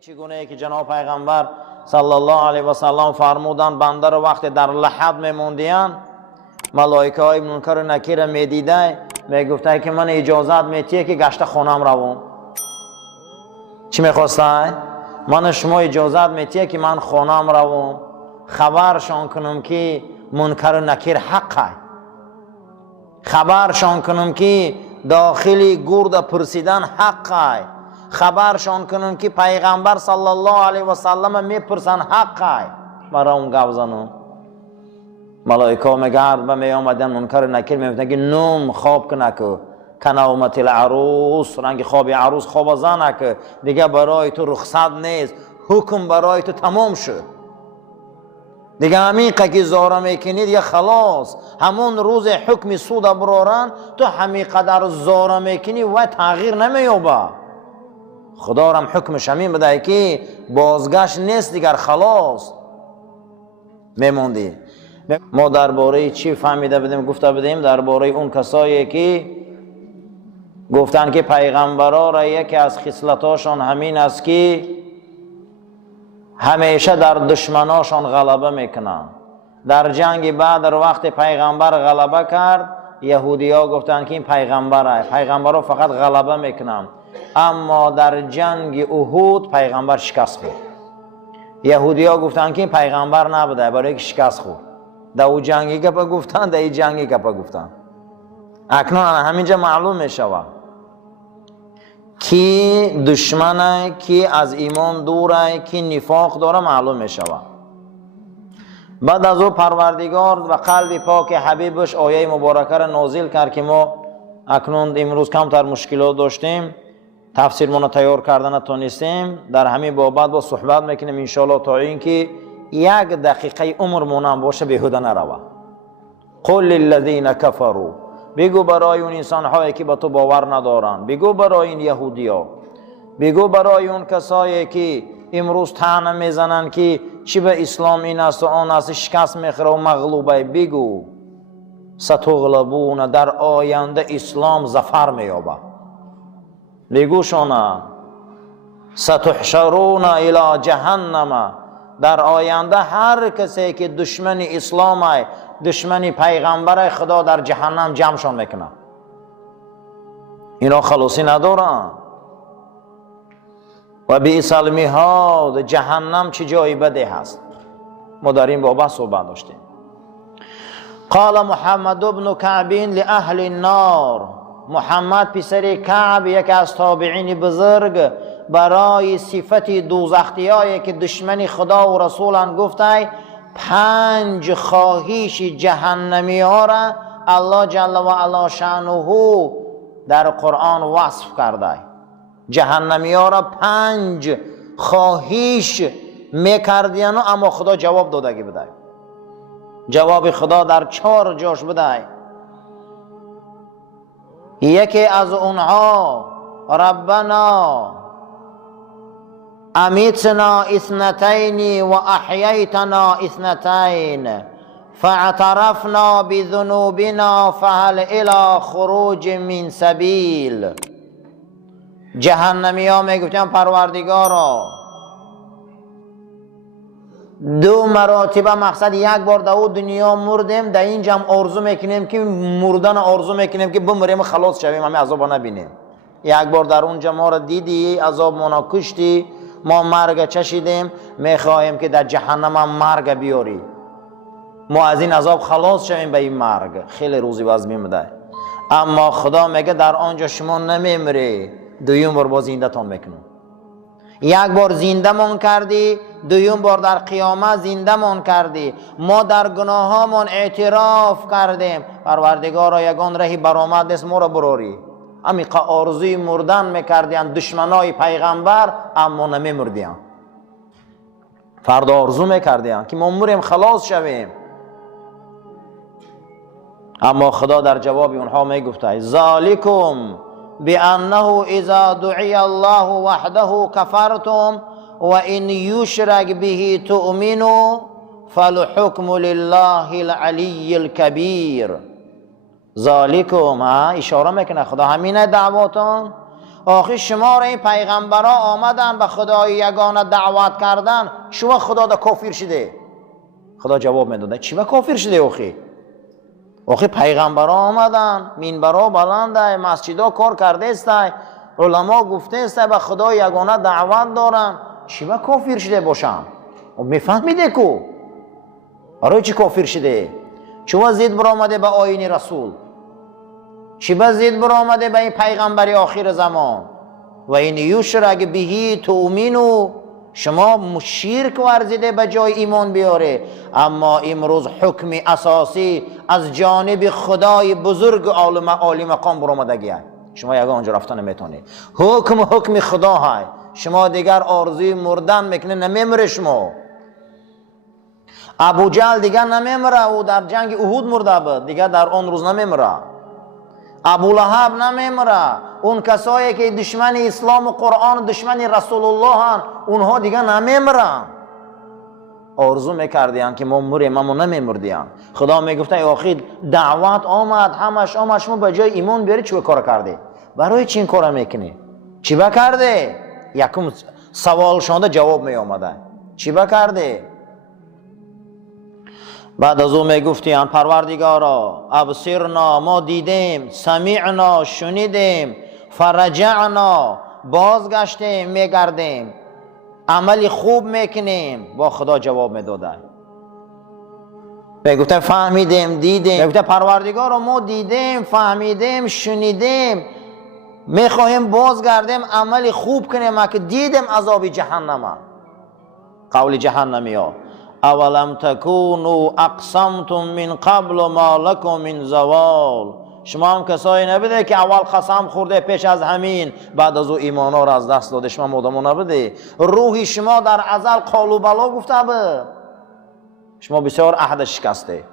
چگونه که جناب پیغمبر صلی الله علیه و سلم فرمودند بنده رو وقتی در لحد میموندیان ملائکه های منکر و نکیر میدیده میگفته که من اجازت میتیه که گشت خونم روم. چی میخواسته؟ من شما اجازت میتیه که من خونم روم خبرشان کنم که منکر و نکیر حقه، خبرشان کنم که داخلی گرد پرسیدن حقه، خبرشان کنم که پیغمبر صلی الله علیه و سلم میپرسن حقه. برای اون گپ زنم ملائکه میگرد و میامدن منکر نکیر میگفتن که نوم خواب کنه که کنومت العروس، رنگ خواب عروس خواب زنه که دیگه برای تو رخصت نیست، حکم برای تو تمام شد دیگه. همین که زاره میکنی دیگه خلاص، همون روز حکم سود برارن تو همین قدر زاره میکنی و تغییر نمیوبه. خدا رم حکمش همین بده که بازگشت نیست دیگر، خلاص میموندی. ما درباره چی فهمیده بدیم؟ گفته بدیم درباره اون کسایی که گفتن که پیغمبرا را یکی از خصلتاشون همین است که همیشه در دشمناشون غلبه میکنن. در جنگ بدر وقت پیغمبر غلبه کرد، یهودی ها گفتن که این پیغمبره، پیغمبر رو فقط غلبه میکنن. اما در جنگ احد پیغمبر شکست خورد. یهودی ها گفتن که این پیغمبر نبوده برای که شکست خورد. در او جنگی که پا گفتن، در این جنگی که پا گفتن. اکنون همینجا معلوم میشود کی دشمنه، کی از ایمان دوره، کی نفاق داره، معلوم میشود. بعد از او پروردگار و قلب پاک حبیبش آیه مبارکه را نازل کرد که ما اکنون امروز کمتر مشکلات داشتیم، تفسیر منو تیار کردن نتونستیم، در همین بابت با صحبت میکنیم انشاءالله تا اینکه یک دقیقه عمر مونم باشه بیهوده نروه. قل للذین کفروا، بگو برای اون انسان هایی که با تو باور ندارن، بگو برای این یهودی ها، بگو برای اون کسایی که امروز طعنه میزنن که چی به اسلام این است و آن است، شکست میخوره و مغلوبه، بگو ستغلبون، در آینده اسلام ظفر مییابه. بگو شونا ستحشرون الی جهنم، در آینده هر کسی که دشمن اسلام است، دشمن پیغمبر خدا، در جهنم جمعشون میکنه. اینا خلاصی ندارن. و بئس المهاد، جهنم چه جای بدی هست. ما در این بابا صحبت داشتیم. قال محمد بن کعب لأهل النار، محمد پسر کعب یکی از تابعین بزرگ برای صفت دوزختیایی که دشمن خدا و رسولان گفته 5 خواهش جهنمی ها را الله جل و علا شأنه در قرآن وصف کرده. جهنمی ها را 5 خواهش میکردین اما خدا جواب دادگی بده. جواب خدا در 4 جاش بده. یکی از اونها ربنا امیتنا اثنتین و احییتنا اثنتین فاعترفنا بذنوبنا فهل الی خروج من سبیل. جهنمی ها میگفتن پروردگارا 2 مراتبه مقصد، یک بار در دنیا مردیم، در این جمع آرزو میکنیم که مردن آرزو میکنیم که بمریم خلاص شویم، همه عذاب نبینیم. یک بار در اونجا ما را دیدی، عذاب ما کشتی، ما مرگ چشیدیم، میخواهیم که در جهنم هم مرگ بیاری، ما از این عذاب خلاص شویم به این مرگ. خیلی روزی باز میمده. اما خدا میگه در آنجا شما نمیمری، دویم بار باز زنده تان میکنم. یک بار زنده من کردی، دویم بار در قیامت زنده من کردی. ما در گناهامون اعتراف کردیم، پروردگارا یگان رهی برآمد نیست ما را براری. همین آرزوی مردن میکردیم دشمنای پیغمبر، اما نمیمردیم. فردا آرزو میکردیم که ما مریم خلاص شویم، اما خدا در جواب اونها میگفته ذالکم بأنه اذا دعی الله وحده کفرتم و ان یشرک به تؤمنوا فالحکم لله العلی الکبیر. ذالکم، اشاره میکنه خدا همینه دعواتان. آخه شما را این پیغمبرها آمدن به خدای یگانه دعوت کردن، شما خدا دا کافر شده؟ خدا جواب میداده چی با کافر شده؟ آخه پیغمبرها آمدن، منبرها بلنده، مسجدها کار کرده است، علما گفته است به خدا یگانه دعوت دارن، چی با کافر شده باشم؟ میفهمیده کو برای چی کافر شده؟ چی با زید برآمده به آیین رسول؟ چی با زید برآمده به این پیغمبر آخر زمان؟ و این یشرک بهی تؤمنو، شما شرک ورزیده به جای ایمان بیاره. اما امروز حکم اساسی از جانب خدای بزرگ عالی مقام برآمدگی، شما یگان آنجا رفتن نمیتونید. حکم خدا های، شما دیگر آرزوی مردن میکنه، نمیمره. شما ابو جهل دیگر نمیمره، او در جنگ احد مرده بود، دیگر در آن روز نمیمره. ابو لهب نمیمره، اون کسایی که دشمن اسلام و قرآن، دشمن رسول الله هن، اونها دیگر نمیمرن. آرزو میکردیان که ما مریم اما نمیمردیان. خدا میگفته ای آخر دعوت آمد، همش آمد، شما به جای ایمان بیاری چی کار کرده؟ برای چی این کار میکنی؟ چی بکرده؟ یکم سوال شده جواب می آمده چی بکرده؟ بعد از او میگفتیان پروردگارا ابصرنا، ما دیدیم، سمعنا، شنیدیم، فرجعنا، بازگشتیم، میگردیم، عملی خوب میکنیم. با خدا جواب میداده، میگفته فهمیدیم، دیدیم. میگفته پروردگارا ما دیدیم، فهمیدیم، شنیدیم، میخواهیم بازگردیم، عملی خوب کنیم که دیدیم عذاب جهنم. قول جهنمی ها اولم تکونوا اقسمتم من قبل ما لکم من زوال، شما هم کسایی نبوده که اول قسم خورده پیش از همین، بعد از او ایمان ها را از دست داده؟ شما مردمو نبوده؟ روحی شما در ازل قال و بلا گفته بود، شما بسیار عهد شکسته،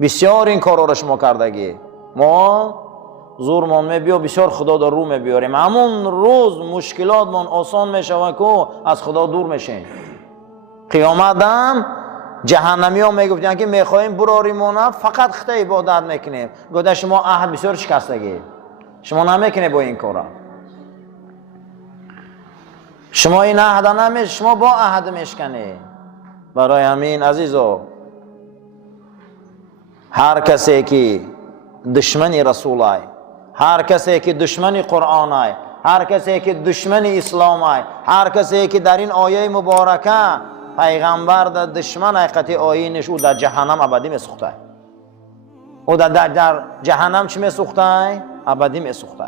بسیار این کارا را شما کردگی. ما زورمان میبیا بسیار خدا در رو میبیاریم، همون روز مشکلاتمان آسان میشوه که از خدا دور میشین. قیامت هم جهنمی ها میگفتن که میخوایم براریمونه، فقط خطا عبادت میکنیم. گفته شما عهد بسیار شکستگی، شما نمیکنه با این کارا، شما این عهد نمیشه، شما با عهد میشکنی. برای همین عزیزو، هر کسی که دشمن رسول های، هر کسی که دشمن قرآن های، هر کسی که دشمن اسلام های، هر کسی که در این آیه مبارکه پیغمبر در دشمن حقیقت آیینش، او در جهنم ابدی میسوخته. او در جهنم چی میسوخته؟ ابدی میسوخته.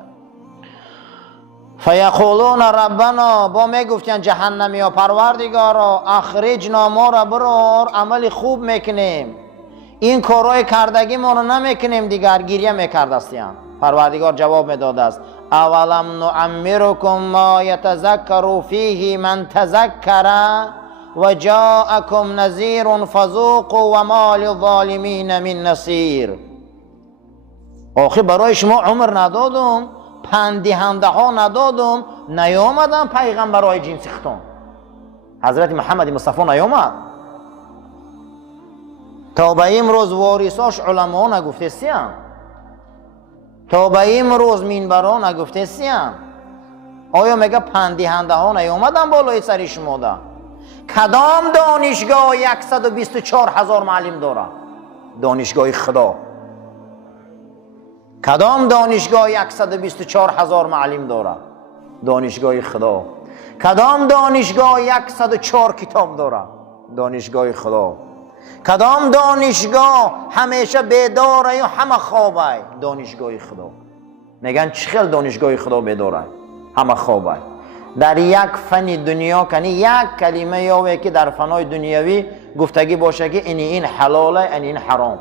فیقولون ربنا، با میگفتن جهنمی ها پروردگارا اخرجنا، ما را برار، عمل خوب میکنیم، این کارهای کردگی ما رو نمیکنیم دیگر. گریه میکردستیم. پروردگار جواب میداده است اولم نعمرکم ما یتذکر فیه من تذکر و جاءکم نذیر فذوقوا و ما للظالمین من نصیر. آخه برای شما عمر ندادم، پندهنده ها ندادم، نیامدن پیغمبرای جنس ختم؟ حضرت محمد مصطفی نیامد تا به امروز وارثاش علما نگفته سیان، تا به امروز منبرها نگفته سیان؟ آیا میگه پندهنده ها نیامدن بالای سر شما ده؟ کدام دانشگاه 124,000 معلم داره؟ دانشگاه خدا. کدام دانشگاه 124,000 معلم داره؟ دانشگاه خدا. کدام دانشگاه 104 کتاب داره؟ دانشگاه خدا. کدام دانشگاه همیشه بیداره یا همه خوابه؟ دانشگاه خدا. میگن چه خیلی دانشگاه خدا بیداره، همه خوابه. در یک فن دنیا کنی یک کلمه یاوه که در فنای دنیاوی گفتگی باشه که این حلاله، این حرام،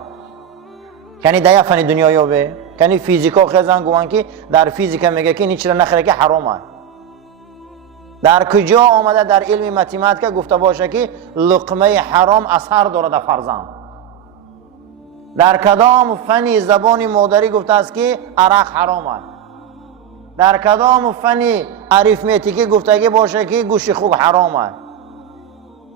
کنی در یک فن دنیا یاوه. کنی فیزیکا خیزن گوان که در فیزیکا میگه که این چرا نخره که حرامه. در کجا آمده در علم متیماتیک گفته باشه که لقمه حرام اثر داره در فرزند؟ در کدام فنی زبان مادری گفته است که عرق حرامه؟ در کدام فنی اریتمتیکی گفتگی باشه که گوشت خوک حرامه؟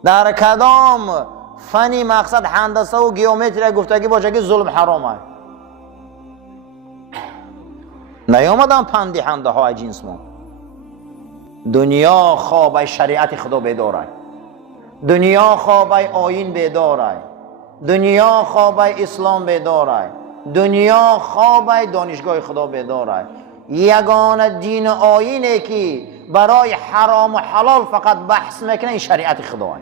در کدام فنی مقصد هندسه و گیومتری گفتگی باشه که ظلم حرامه؟ نیامدن پندهنده های جنس ما. دنیا خواب شریعت خدا بیداره، دنیا خواب آیین بیداره، دنیا خواب اسلام بیداره، دنیا خواب دانشگاه خدا بیداره. یگانه دین آیینه که برای حرام و حلال فقط بحث میکنه این شریعت خدا.